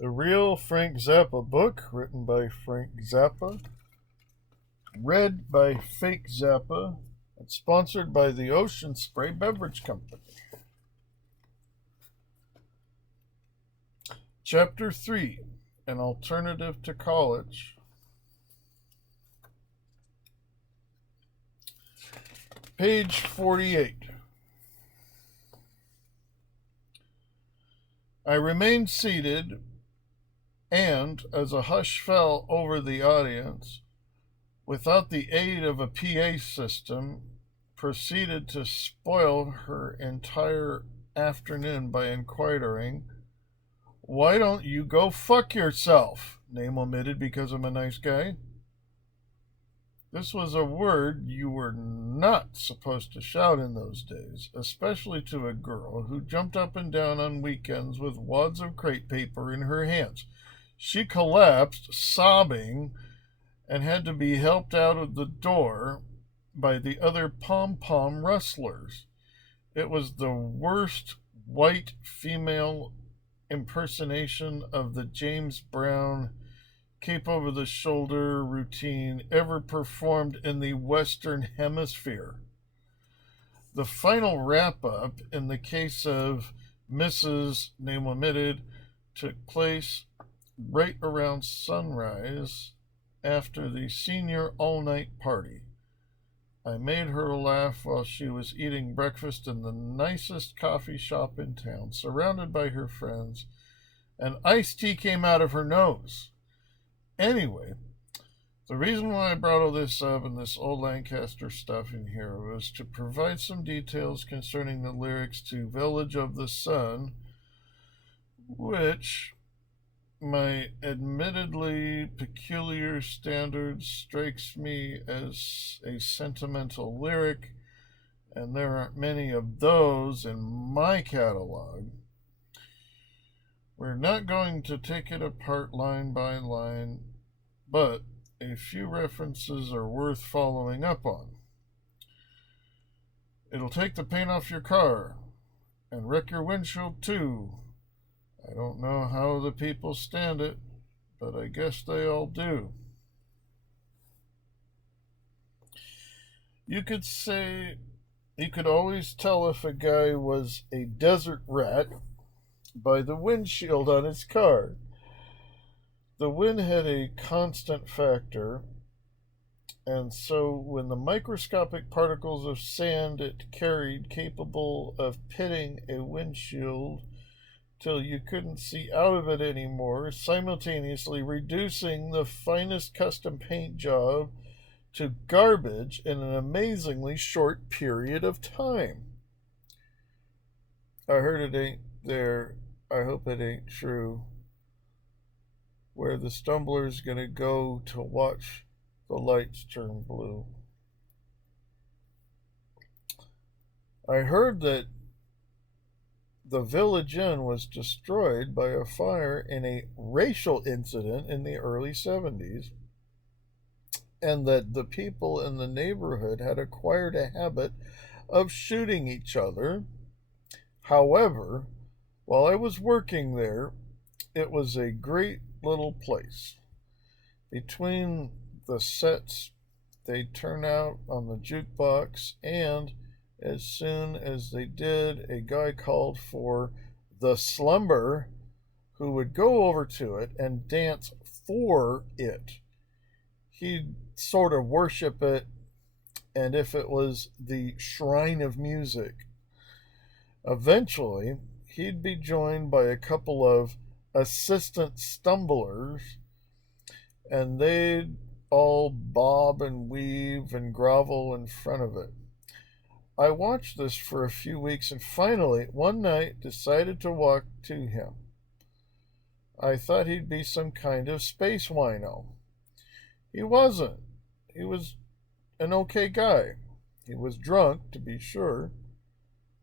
The Real Frank Zappa book, written by Frank Zappa, read by Fake Zappa, and sponsored by the Ocean Spray Beverage Company. Chapter 3, An Alternative to College. Page 48. I remained seated, and, as a hush fell over the audience, without the aid of a PA system, proceeded to spoil her entire afternoon by inquiring, "Why don't you go fuck yourself?" Name omitted because I'm a nice guy. This was a word you were not supposed to shout in those days, especially to a girl who jumped up and down on weekends with wads of crepe paper in her hands. She collapsed, sobbing, and had to be helped out of the door by the other pom-pom rustlers. It was the worst white female impersonation of the James Brown cape over the shoulder routine ever performed in the Western Hemisphere. The final wrap up in the case of Mrs. Name Omitted took place right around sunrise after the senior all night party. I made her laugh while she was eating breakfast in the nicest coffee shop in town, surrounded by her friends, and iced tea came out of her nose. Anyway, the reason why I brought all this up and this old Lancaster stuff in here was to provide some details concerning the lyrics to Village of the Sun, which my admittedly peculiar standards strikes me as a sentimental lyric, and there aren't many of those in my catalog. We're not going to take it apart line by line, but a few references are worth following up on. It'll take the paint off your car and wreck your windshield too. I don't know how the people stand it, but I guess they all do. You could always tell if a guy was a desert rat by the windshield on his car. The wind had a constant factor, and so when the microscopic particles of sand it carried capable of pitting a windshield till you couldn't see out of it anymore, simultaneously reducing the finest custom paint job to garbage in an amazingly short period of time. I heard it ain't there. I hope it ain't true. Where the stumbler's gonna go to watch the lights turn blue. I heard that the Village Inn was destroyed by a fire in a racial incident in the early 70s, and that the people in the neighborhood had acquired a habit of shooting each other. However, while I was working there, it was a great little place. Between the sets they'd turn out on the jukebox, and as soon as they did, a guy called for the slumber who would go over to it and dance for it. He'd sort of worship it, and if it was the shrine of music. Eventually, he'd be joined by a couple of assistant stumblers, and they'd all bob and weave and grovel in front of it. I watched this for a few weeks and finally, one night, decided to walk to him. I thought he'd be some kind of space wino. He wasn't. He was an okay guy. He was drunk, to be sure,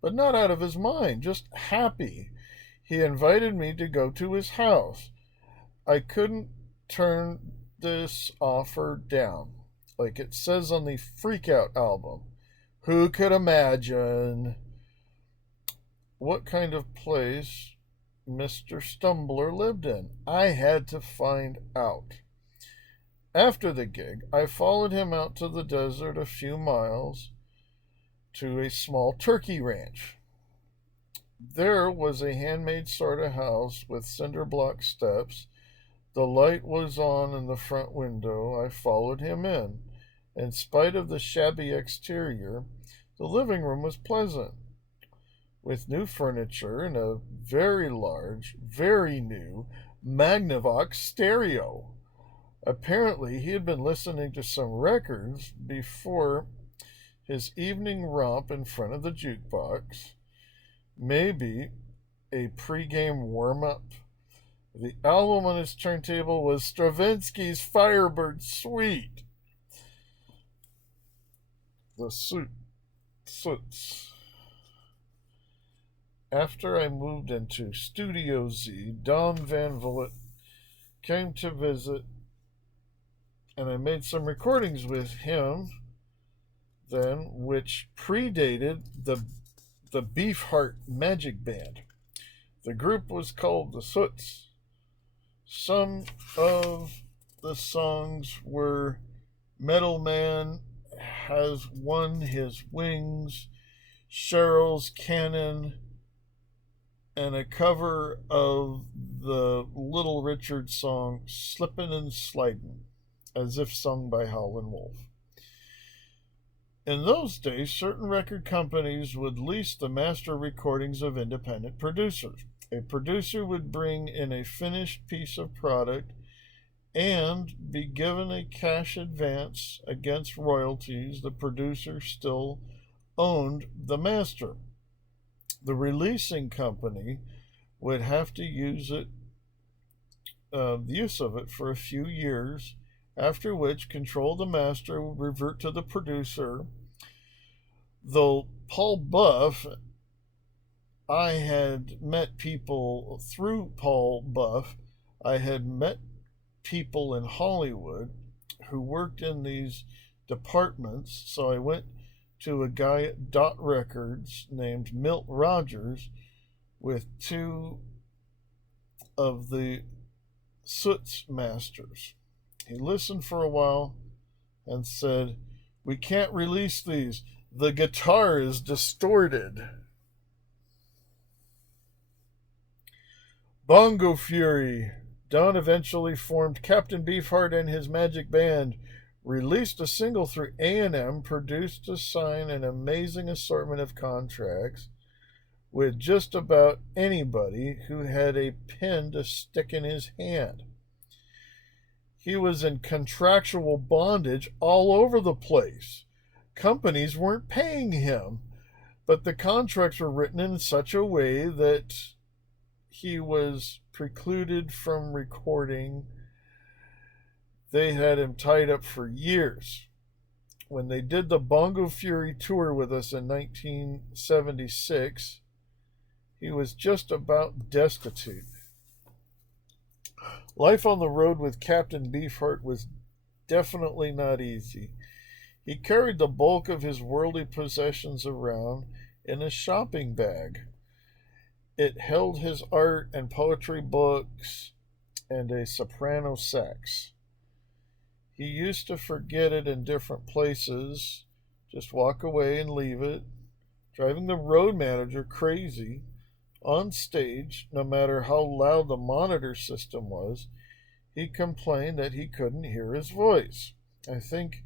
but not out of his mind, just happy. He invited me to go to his house. I couldn't turn this offer down, like it says on the Freak Out album. Who could imagine? What kind of place Mr. Stumbler lived in. I had to find out. After the gig, I followed him out to the desert a few miles to a small turkey ranch. There was a handmade sort of house with cinder block steps. The light was on in the front window. I followed him in. In spite of the shabby exterior, the living room was pleasant, with new furniture and a very large, very new Magnavox stereo. Apparently, he had been listening to some records before his evening romp in front of the jukebox. Maybe a pregame warm-up. The album on his turntable was Stravinsky's Firebird Suite. The Suits. After I moved into Studio Z, Don Van Vliet came to visit, and I made some recordings with him then, which predated the Beefheart Magic Band. The group was called the Suits. Some of the songs were Metal Man Has Won His Wings, Cheryl's Cannon, and a cover of the Little Richard song Slippin' and Slidin', as if sung by Howlin' Wolf. In those days, certain record companies would lease the master recordings of independent producers. A producer would bring in a finished piece of product and be given a cash advance against royalties. The producer still owned the master. The releasing company would have to use of it for a few years, after which control of the master would revert to the producer. Though Paul Buff, I had met people through Paul Buff, I had met people in Hollywood who worked in these departments, so I went to a guy at Dot Records named Milt Rogers with two of the Suits masters. He listened for a while and said, "We can't release these. The guitar is distorted." Bongo Fury. Don eventually formed Captain Beefheart and his Magic Band, released a single through A&M, produced to sign an amazing assortment of contracts with just about anybody who had a pen to stick in his hand. He was in contractual bondage all over the place. Companies weren't paying him, but the contracts were written in such a way that he was precluded from recording. They had him tied up for years. When they did the Bongo Fury tour with us in 1976, he was just about destitute. Life on the road with Captain Beefheart was definitely not easy. He carried the bulk of his worldly possessions around in a shopping bag. It held his art and poetry books and a soprano sax. He used to forget it in different places, just walk away and leave it, driving the road manager crazy. On stage, no matter how loud the monitor system was, he complained that he couldn't hear his voice. I think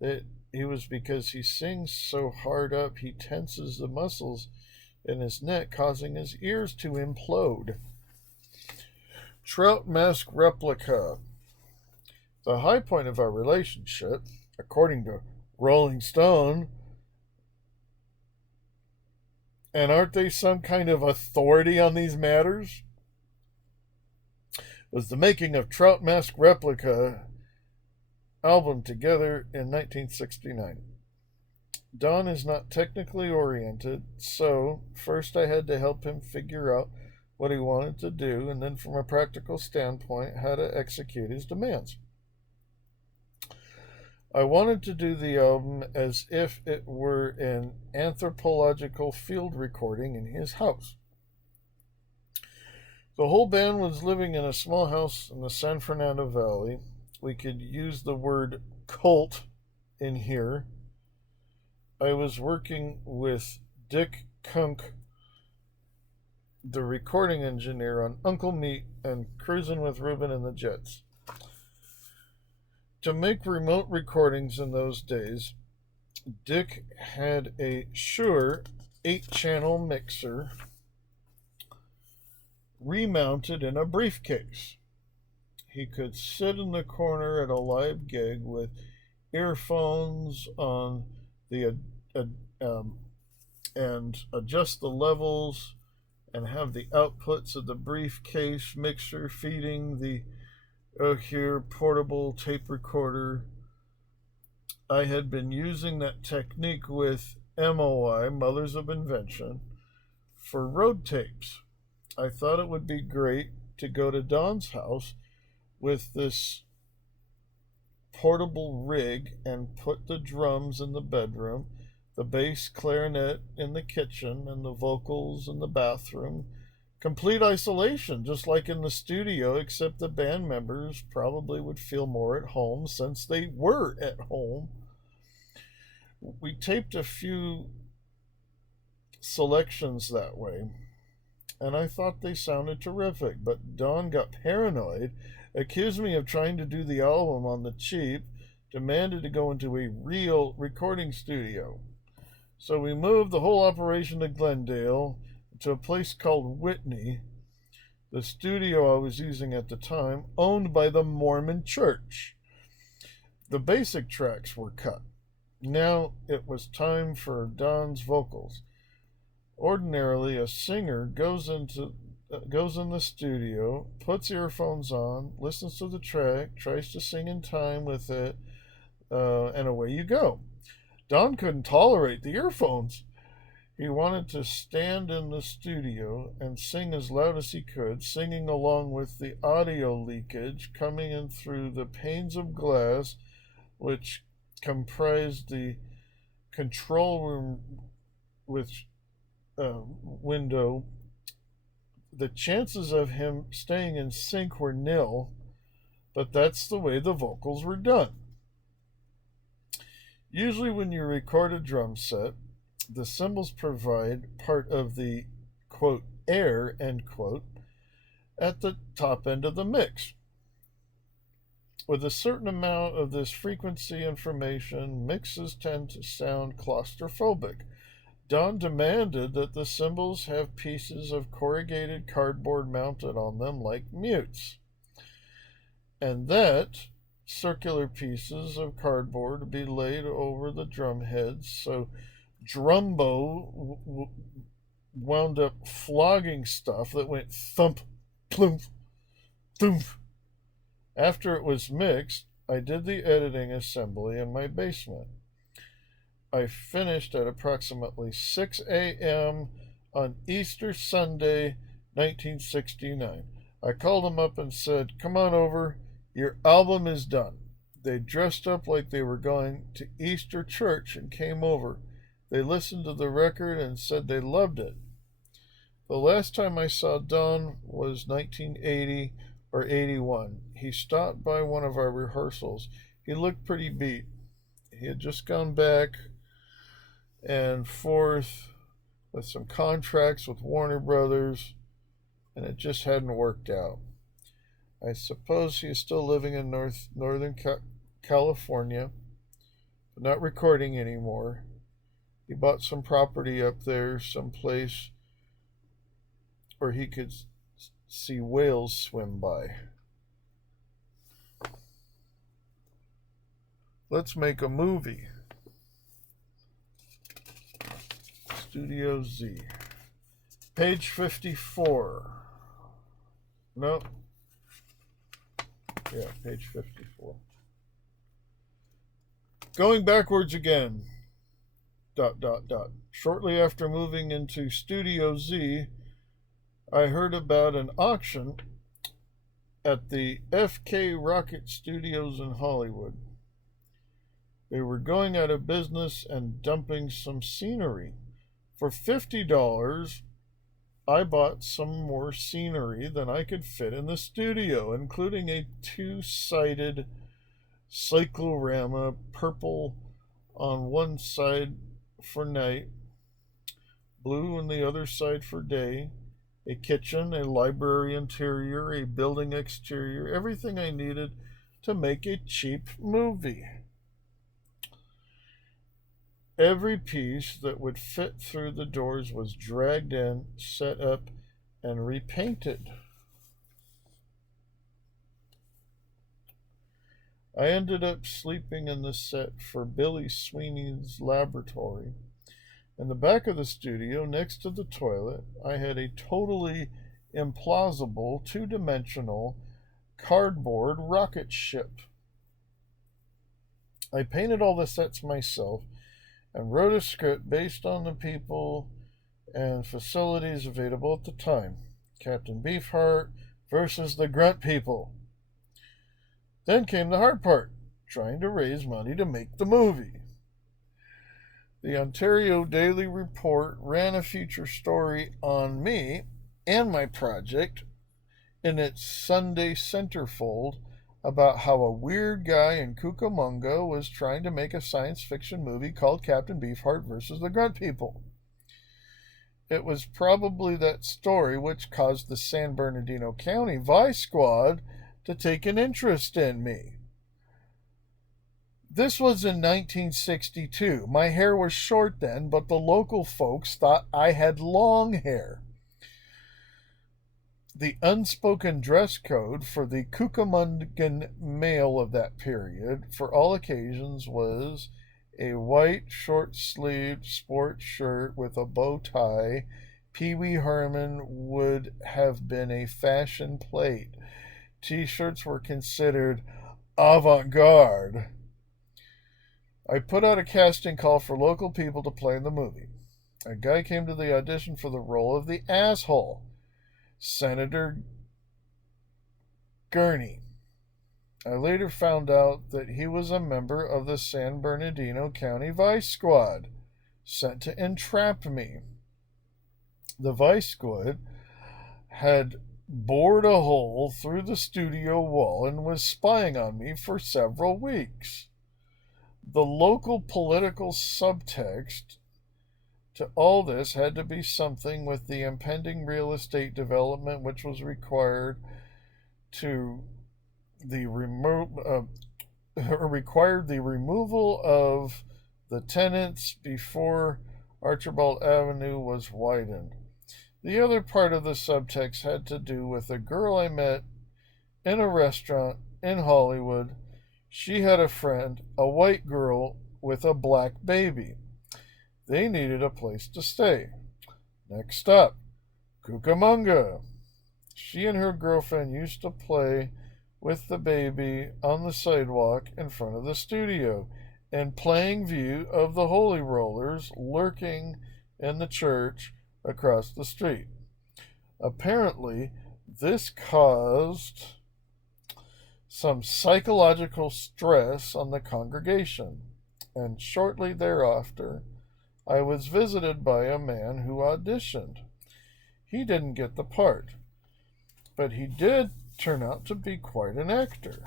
that it was because he sings so hard up he tenses the muscles in his neck, causing his ears to implode. Trout Mask Replica. The high point of our relationship, according to Rolling Stone, and aren't they some kind of authority on these matters, was the making of Trout Mask Replica album together in 1969. Don is not technically oriented, so first I had to help him figure out what he wanted to do, and then from a practical standpoint, how to execute his demands. I wanted to do the album as if it were an anthropological field recording in his house. The whole band was living in a small house in the San Fernando Valley. We could use the word cult in here. I was working with Dick Kunk, the recording engineer, on Uncle Meat and Cruising with Ruben and the Jets. To make remote recordings in those days, Dick had a Shure 8-channel mixer remounted in a briefcase. He could sit in the corner at a live gig with earphones on and adjust the levels and have the outputs of the briefcase mixer feeding the here portable tape recorder. I had been using that technique with MOI, Mothers of Invention, for road tapes. I thought it would be great to go to Don's house with this portable rig and put the drums in the bedroom, the bass clarinet in the kitchen, and the vocals in the bathroom. Complete isolation, just like in the studio, except the band members probably would feel more at home since they were at home. We taped a few selections that way, and I thought they sounded terrific, but Don got paranoid, accused me of trying to do the album on the cheap, demanded to go into a real recording studio. So we moved the whole operation to Glendale, to a place called Whitney, the studio I was using at the time, owned by the Mormon Church. The basic tracks were cut. Now it was time for Don's vocals. Ordinarily, a singer goes in the studio, puts earphones on, listens to the track, tries to sing in time with it, and away you go. Don couldn't tolerate the earphones. He wanted to stand in the studio and sing as loud as he could, singing along with the audio leakage coming in through the panes of glass, which comprised the control room window. The chances of him staying in sync were nil, but that's the way the vocals were done. Usually when you record a drum set, the cymbals provide part of the, quote, air, end quote, at the top end of the mix. With a certain amount of this frequency information, mixes tend to sound claustrophobic. Don demanded that the cymbals have pieces of corrugated cardboard mounted on them like mutes, and that circular pieces of cardboard be laid over the drum heads so Drumbo wound up flogging stuff that went thump, plump, thump. After it was mixed, I did the editing assembly in my basement. I finished at approximately 6 a.m. on Easter Sunday, 1969. I called them up and said, "Come on over, your album is done." They dressed up like they were going to Easter church and came over. They listened to the record and said they loved it. The last time I saw Don was 1980 or 81. He stopped by one of our rehearsals. He looked pretty beat. He had just gone back and forth with some contracts with Warner Brothers, and it just hadn't worked out. I suppose he is still living in Northern California, but not recording anymore. He bought some property up there, someplace where he could see whales swim by. Let's make a movie. Studio Z. Page 54. No. Yeah, page 54. Going backwards again. ... Shortly after moving into Studio Z, I heard about an auction at the FK Rocket Studios in Hollywood. They were going out of business and dumping some scenery. For $50, I bought some more scenery than I could fit in the studio, including a two-sided cyclorama, purple on one side for night, blue on the other side for day, a kitchen, a library interior, a building exterior, everything I needed to make a cheap movie. Every piece that would fit through the doors was dragged in, set up, and repainted. I ended up sleeping in the set for Billy Sweeney's laboratory. In the back of the studio, next to the toilet, I had a totally implausible, two-dimensional cardboard rocket ship. I painted all the sets myself and wrote a script based on the people and facilities available at the time. Captain Beefheart versus the Grunt People. Then came the hard part, trying to raise money to make the movie. The Ontario Daily Report ran a feature story on me and my project in its Sunday centerfold about how a weird guy in Cucamonga was trying to make a science fiction movie called Captain Beefheart versus the Grunt People. It was probably that story which caused the San Bernardino County Vice Squad to take an interest in me. This was in 1962. My hair was short then, but the local folks thought I had long hair. The unspoken dress code for the Cucamongan male of that period, for all occasions, was a white short-sleeved sports shirt with a bow tie. Pee Wee Herman would have been a fashion plate. T-shirts were considered avant-garde. I put out a casting call for local people to play in the movie. A guy came to the audition for the role of the asshole, Senator Gurney. I later found out that he was a member of the San Bernardino County Vice Squad, sent to entrap me. The Vice Squad had bored a hole through the studio wall and was spying on me for several weeks. The local political subtext to all this had to be something with the impending real estate development, which was required the removal of the tenants before Archibald Avenue was widened. The other part of the subtext had to do with a girl I met in a restaurant in Hollywood. She had a friend, a white girl with a black baby. They needed a place to stay. Next up, Cucamonga. She and her girlfriend used to play with the baby on the sidewalk in front of the studio, in plain view of the holy rollers lurking in the church across the street. Apparently, this caused some psychological stress on the congregation, and shortly thereafter, I was visited by a man who auditioned. He didn't get the part, but he did turn out to be quite an actor.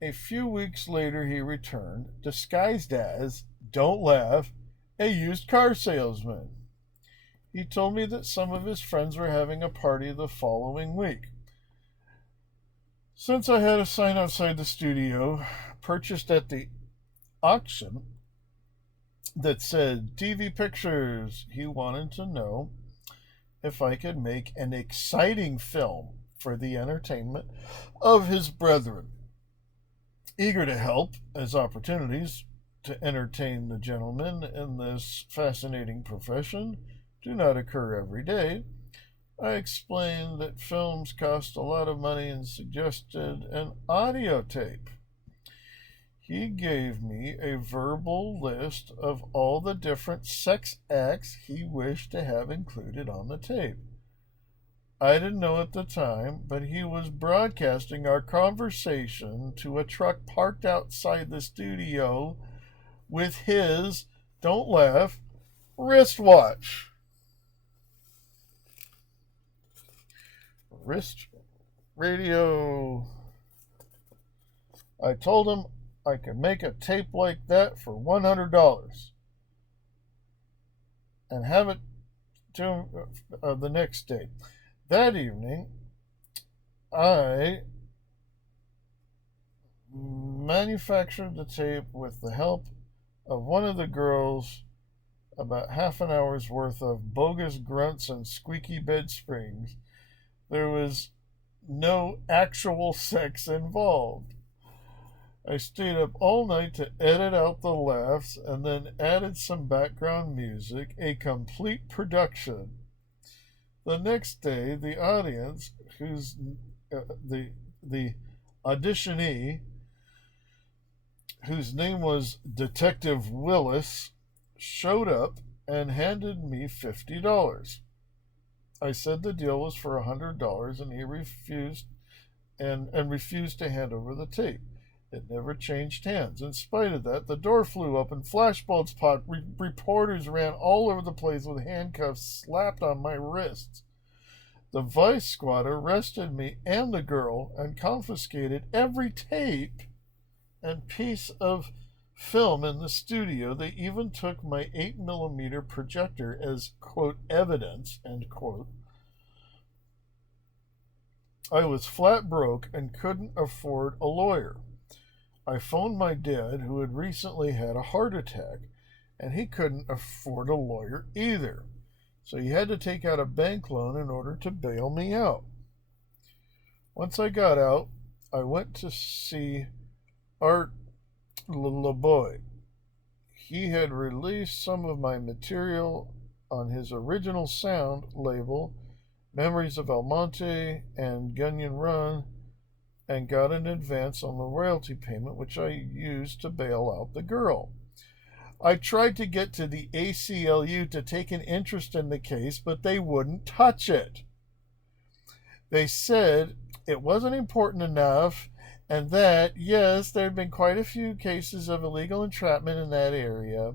A few weeks later, he returned, disguised as, don't laugh, a used car salesman. He told me that some of his friends were having a party the following week. Since I had a sign outside the studio, purchased at the auction, that said TV Pictures, he wanted to know if I could make an exciting film for the entertainment of his brethren. Eager to help, as opportunities to entertain the gentlemen in this fascinating profession do not occur every day, I explained that films cost a lot of money and suggested an audio tape. He gave me a verbal list of all the different sex acts he wished to have included on the tape. I didn't know at the time, but he was broadcasting our conversation to a truck parked outside the studio with his, don't laugh, wristwatch. Wrist radio. I told him I could make a tape like that for $100 and have it to him the next day. That evening, I manufactured the tape with the help of one of the girls, about half an hour's worth of bogus grunts and squeaky bed springs. There was no actual sex involved. I stayed up all night to edit out the laughs and then added some background music, a complete production. The next day, the audience, the auditionee, whose name was Detective Willis, showed up and handed me $50. I said the deal was for $100, and he refused and refused to hand over the tape. It never changed hands. In spite of that, the door flew open, flashbulbs popped, reporters ran all over the place with handcuffs slapped on my wrists. The vice squad arrested me and the girl and confiscated every tape and piece of film in the studio. They even took my 8mm projector as, quote, evidence, end quote. I was flat broke and couldn't afford a lawyer. I phoned my dad, who had recently had a heart attack, and he couldn't afford a lawyer either. So he had to take out a bank loan in order to bail me out. Once I got out, I went to see Art LeBoy. He had released some of my material on his original sound label, Memories of El Monte and Gunyon Run, and got an advance on the royalty payment, which I used to bail out the girl. I tried to get to the ACLU to take an interest in the case, but they wouldn't touch it. They said it wasn't important enough, and that, yes, there had been quite a few cases of illegal entrapment in that area.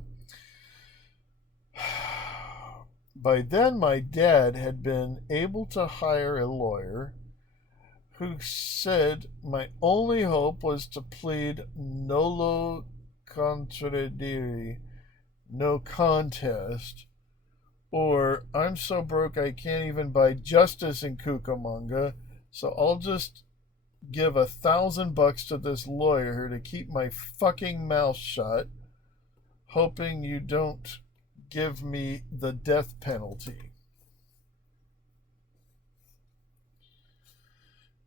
By then, my dad had been able to hire a lawyer who said my only hope was to plead nolo contradire, no contest, or I'm so broke I can't even buy justice in Cucamonga, so I'll just give $1,000 to this lawyer to keep my fucking mouth shut, hoping you don't give me the death penalty.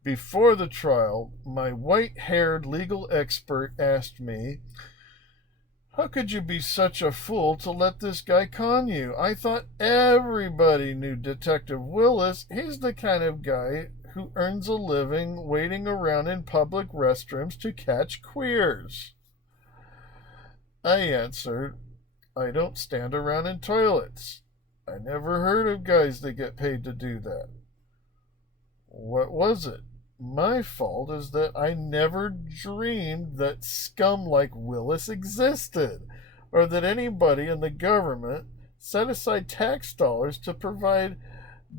Before the trial, my white-haired legal expert asked me, "How could you be such a fool to let this guy con you? I thought everybody knew Detective Willis. He's the kind of guy who earns a living waiting around in public restrooms to catch queers." I answered, "I don't stand around in toilets. I never heard of guys that get paid to do that." "What was it?" "My fault is that I never dreamed that scum like Willis existed, or that anybody in the government set aside tax dollars to provide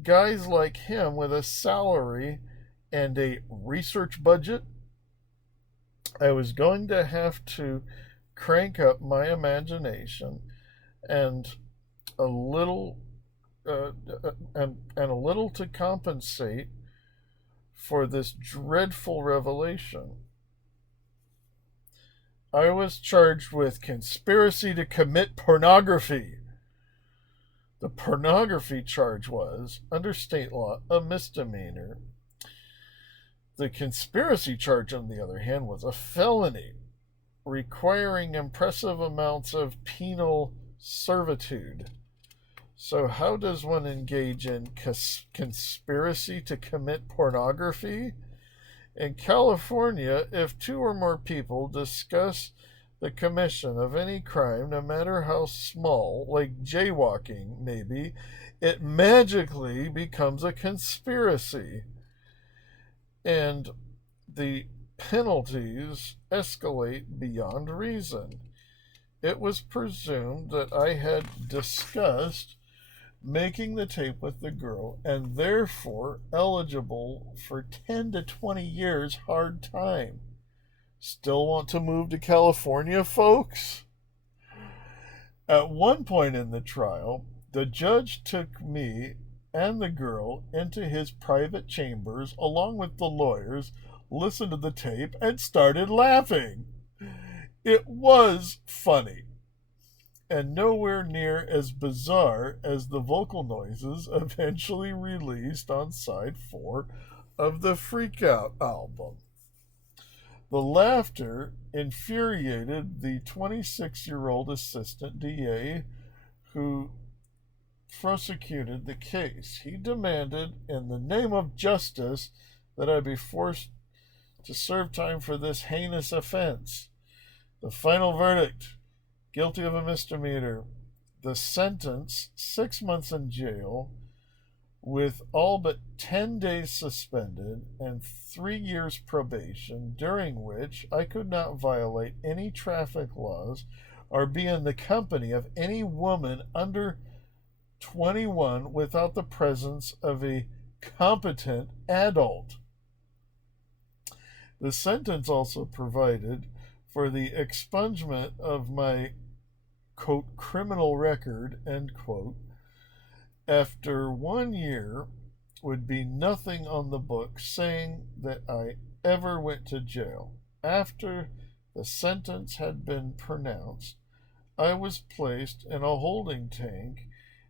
guys like him with a salary and a research budget. I was going to have to crank up my imagination and a little a little to compensate for this dreadful revelation. I was charged with conspiracy to commit pornography. The pornography charge was, under state law, a misdemeanor. The conspiracy charge, on the other hand, was a felony, requiring impressive amounts of penal servitude. So how does one engage in conspiracy to commit pornography? In California, if two or more people discuss the commission of any crime, no matter how small, like jaywalking maybe, it magically becomes a conspiracy. And the penalties escalate beyond reason. it was presumed that I had discussed making the tape with the girl and therefore eligible for 10 to 20 years hard time. Still want to move to California, folks? At one point in the trial, the judge took me and the girl into his private chambers along with the lawyers, listened to the tape, and started laughing. It was funny, and nowhere near as bizarre as the vocal noises eventually released on side 4 of the Freakout album. The laughter infuriated the 26-year-old assistant DA who prosecuted the case. He demanded, in the name of justice, that I be forced to serve time for this heinous offense. The final verdict: guilty of a misdemeanor. The sentence: 6 months in jail, with all but 10 days suspended and 3 years probation, during which I could not violate any traffic laws or be in the company of any woman under 21 without the presence of a competent adult. The sentence also provided for the expungement of my, quote, criminal record, end quote. After 1 year would be nothing on the book saying that I ever went to jail. After the sentence had been pronounced, I was placed in a holding tank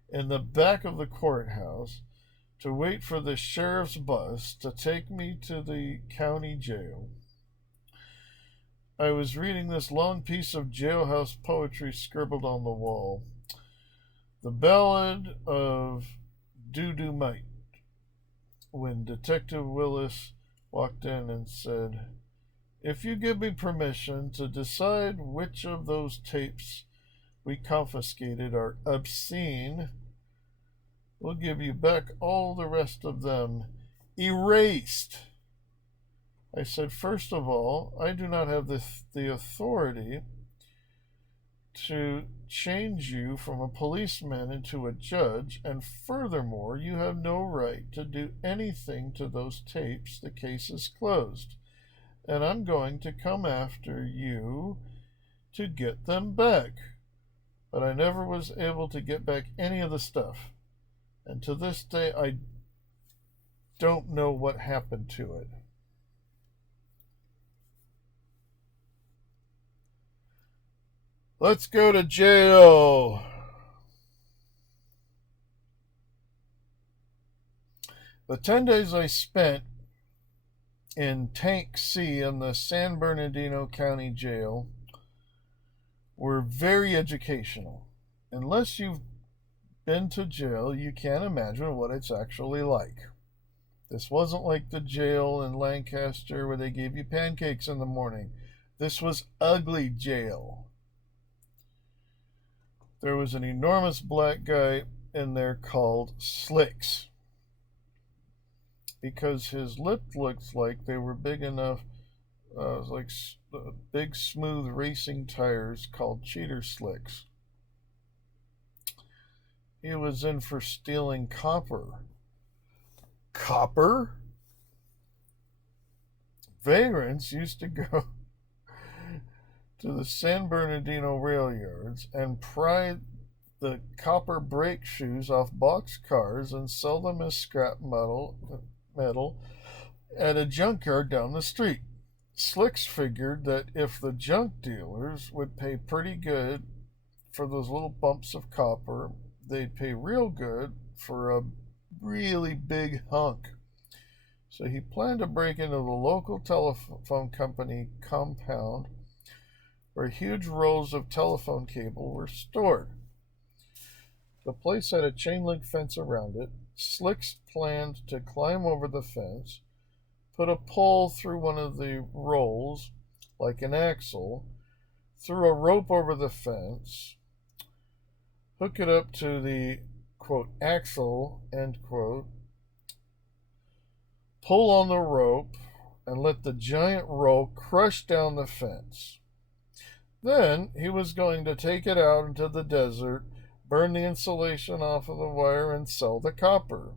in the back of the courthouse to wait for the sheriff's bus to take me to the county jail. I was reading this long piece of jailhouse poetry scribbled on the wall. The Ballad of Doo-Doo Might, when Detective Willis walked in and said, "If you give me permission to decide which of those tapes we confiscated are obscene, we'll give you back all the rest of them erased." I said, "First of all, I do not have the authority to change you from a policeman into a judge, and furthermore, you have no right to do anything to those tapes. The case is closed, and I'm going to come after you to get them back." But I never was able to get back any of the stuff, and to this day I don't know what happened to it. Let's go to jail. The 10 days I spent in Tank C in the San Bernardino County Jail were very educational. Unless you've been to jail, you can't imagine what it's actually like. This wasn't like the jail in Lancaster where they gave you pancakes in the morning. This was ugly jail. There was an enormous black guy in there called Slicks, because his lips looked like they were big enough, like big smooth racing tires called cheater slicks. He was in for stealing copper. Copper? Vagrants used to go to the San Bernardino rail yards and pry the copper brake shoes off box cars and sell them as scrap metal at a junkyard down the street. Slicks figured that if the junk dealers would pay pretty good for those little bumps of copper, they'd pay real good for a really big hunk. So he planned to break into the local telephone company compound where huge rolls of telephone cable were stored. The place had a chain link fence around it. Slicks planned to climb over the fence, put a pole through one of the rolls like an axle, threw a rope over the fence, hook it up to the, quote, axle, end quote, pull on the rope, and let the giant roll crush down the fence. Then he was going to take it out into the desert, burn the insulation off of the wire, and sell the copper.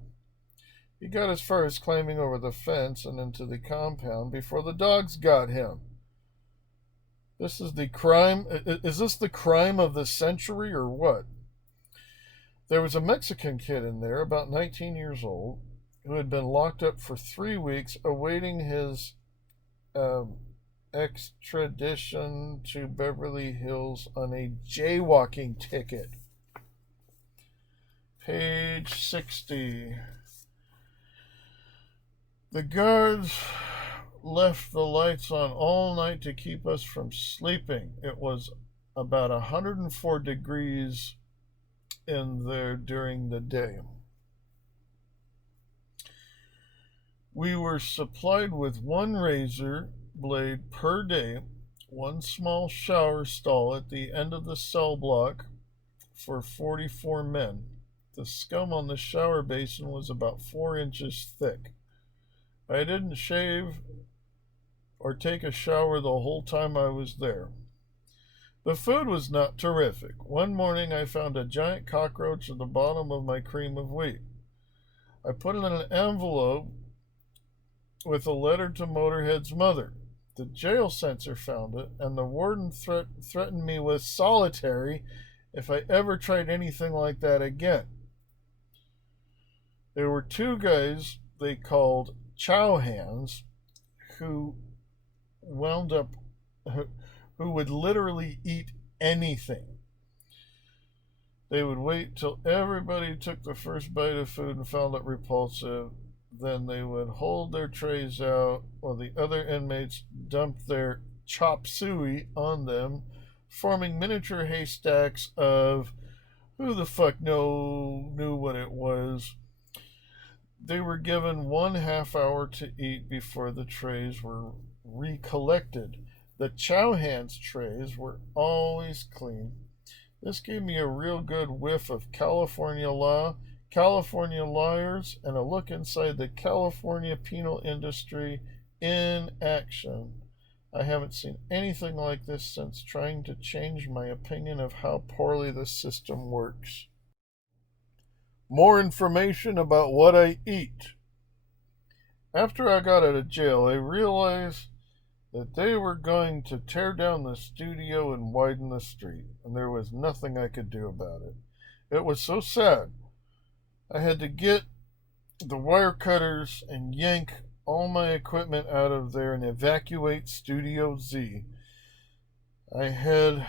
He got as far as climbing over the fence and into the compound before the dogs got him. This is the crime. Is this the crime of the century or what? There was a Mexican kid in there, about 19 years old, who had been locked up for 3 weeks awaiting his extradition to Beverly Hills on a jaywalking ticket. Page 60. The guards left the lights on all night to keep us from sleeping. It was about 104 degrees in there during the day. We were supplied with one razor blade per day, one small shower stall at the end of the cell block for 44 men. The scum on the shower basin was about 4 inches thick. I didn't shave or take a shower the whole time I was there. The food was not terrific. One morning I found a giant cockroach at the bottom of my cream of wheat. I put it in an envelope with a letter to Motorhead's mother. The jail censor found it, and the warden threatened me with solitary if I ever tried anything like that again. There were 2 guys they called chow hands who would literally eat anything. They would wait till everybody took the first bite of food and found it repulsive. Then they would hold their trays out while the other inmates dumped their chop suey on them, forming miniature haystacks of who the fuck knew what it was. They were given 1/2 hour to eat before the trays were recollected. The chow hands trays were always clean. This gave me a real good whiff of California law, California lawyers, and a look inside the California penal industry in action. I haven't seen anything like this since trying to change my opinion of how poorly the system works. More information about what I eat. After I got out of jail, I realized that they were going to tear down the studio and widen the street, and there was nothing I could do about it. It was so sad. I had to get the wire cutters and yank all my equipment out of there and evacuate Studio Z. I had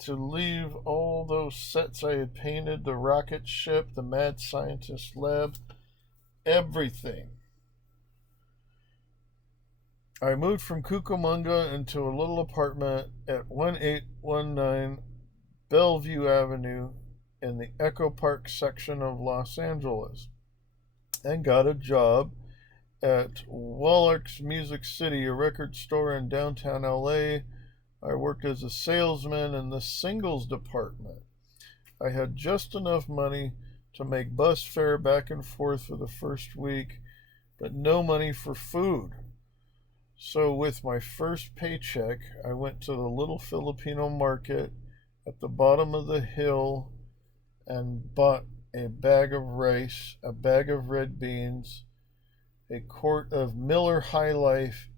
to leave all those sets I had painted, the rocket ship, the mad scientist lab, everything. I moved from Cucamonga into a little apartment at 1819 Bellevue Avenue in the Echo Park section of Los Angeles and got a job at Wallach's Music City, a record store in downtown LA. I worked as a salesman in the singles department. I had just enough money to make bus fare back and forth for the first week, but no money for food. So with my first paycheck, I went to the little Filipino market at the bottom of the hill and bought a bag of rice, a bag of red beans, a quart of Miller High Life,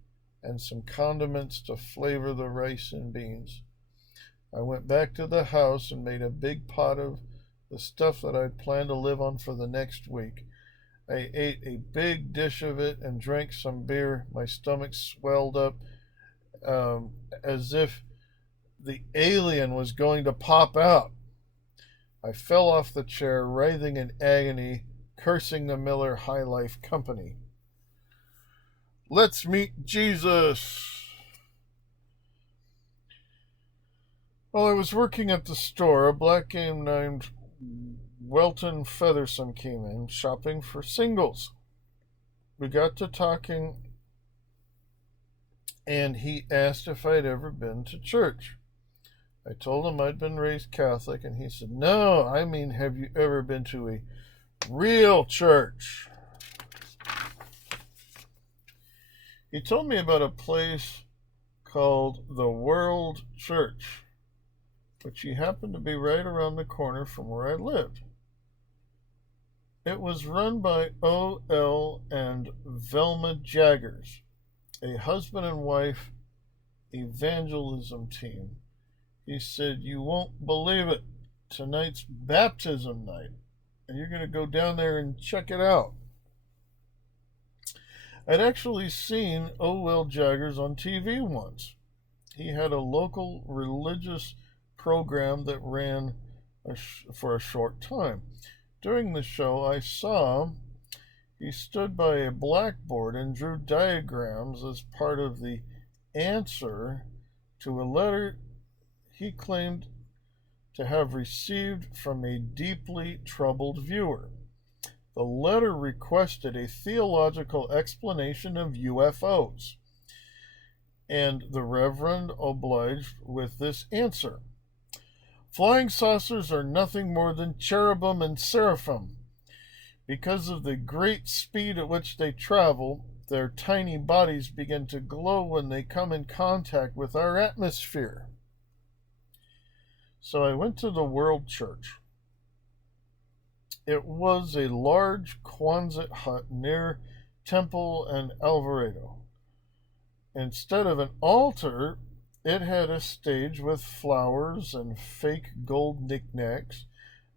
and some condiments to flavor the rice and beans. I went back to the house and made a big pot of the stuff that I'd planned to live on for the next week. I ate a big dish of it and drank some beer. My stomach swelled up as if the alien was going to pop out. I fell off the chair, writhing in agony, cursing the Miller High Life Company. Let's meet Jesus. While I was working at the store, a black game named Welton Feathersome came in, shopping for singles. We got to talking, and he asked if I'd ever been to church. I told him I'd been raised Catholic, and he said, "No, I mean, have you ever been to a real church?" He told me about a place called the World Church, which happened to be right around the corner from where I lived. It was run by O.L. and Velma Jaggers, a husband and wife evangelism team. He said, "You won't believe it. Tonight's baptism night, and you're going to go down there and check it out." I'd actually seen O.L. Jaggers on TV once. He had a local religious program that ran for a short time. During the show, I saw he stood by a blackboard and drew diagrams as part of the answer to a letter he claimed to have received from a deeply troubled viewer. The letter requested a theological explanation of UFOs, and the Reverend obliged with this answer. "Flying saucers are nothing more than cherubim and seraphim. Because of the great speed at which they travel, their tiny bodies begin to glow when they come in contact with our atmosphere." So I went to the World Church. It was a large Quonset hut near Temple and Alvarado. Instead of an altar, it had a stage with flowers and fake gold knickknacks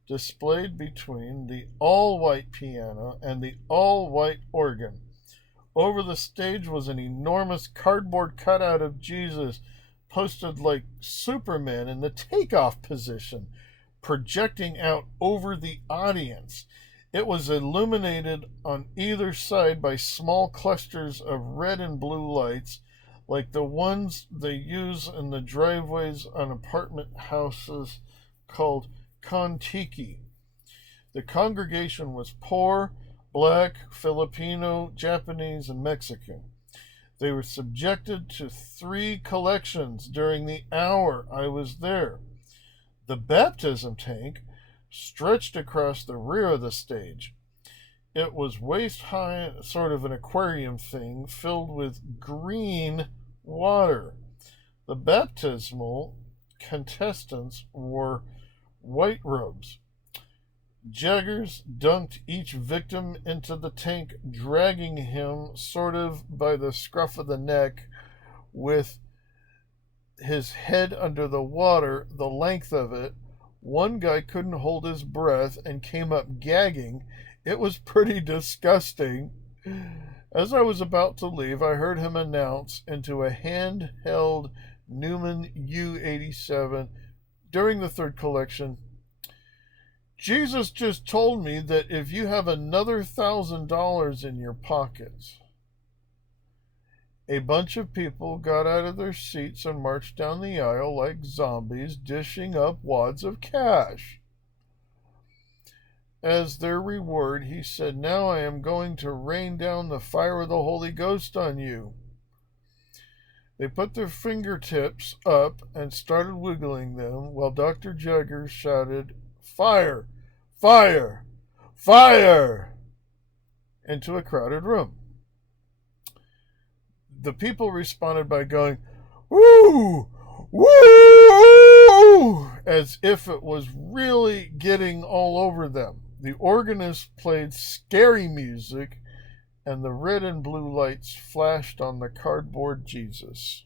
displayed between the all-white piano and the all-white organ. Over the stage was an enormous cardboard cutout of Jesus posted like Superman in the takeoff position, projecting out over the audience. It was illuminated on either side by small clusters of red and blue lights, like the ones they use in the driveways on apartment houses called contiki. The congregation was poor, black, Filipino, Japanese, and Mexican. They were subjected to 3 collections during the hour I was there. The baptism tank stretched across the rear of the stage. It was waist high, sort of an aquarium thing, filled with green water. The baptismal contestants wore white robes. Jaggers dunked each victim into the tank, dragging him sort of by the scruff of the neck with his head under the water, the length of it. One guy couldn't hold his breath and came up gagging. It was pretty disgusting. As I was about to leave, I heard him announce into a handheld Newman U-87 during the 3rd collection, "Jesus just told me that if you have another $1,000 in your pockets." A bunch of people got out of their seats and marched down the aisle like zombies, dishing up wads of cash. As their reward, he said, "Now I am going to rain down the fire of the Holy Ghost on you." They put their fingertips up and started wiggling them while Dr. Jaggers shouted, "Fire! Fire! Fire!" into a crowded room. The people responded by going, "Woo! Woo!" as if it was really getting all over them. The organist played scary music, and the red and blue lights flashed on the cardboard Jesus.